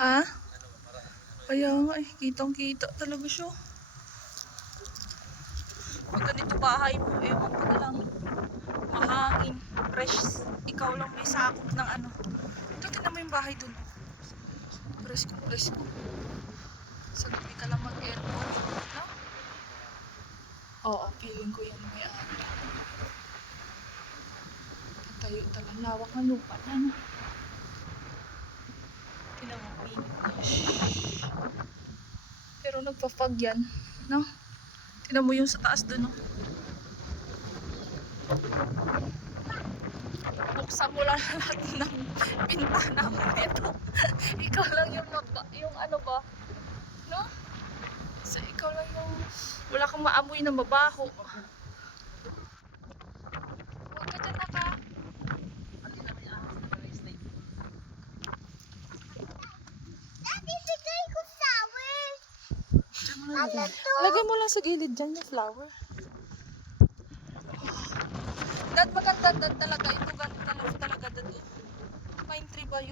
Ha? Kaya nga eh, kitang-kita talaga siya. Pag ganito bahay mo, ewan ko na lang. Mahangin, fresh. Ikaw lang may sakop ng ano. Ito, tingnan mo yung bahay dun. Presko, presko. Sa gabi ka lang mag-aircon, no? Oo, feeling ko yan may ano. Patayo talaga. Lawak ng lupa na, no? Tingnan mo, minit na. Pero nagpa-fog yan, no? Tingnan mo yung sa taas dun, no? Buksan mo lang lahat ng bintana mo nito. Ikaw lang yung ano ba, no? So, ikaw lang yung wala kang maamoy na mabaho. Huwag ka dyan naka. Daddy, bigay ko flower. Ano to? Lagay mo lang sa gilid dyan yung flower. Dad, maganda dad talaga ito. Ganito talaga dad. Pine tree ba yun?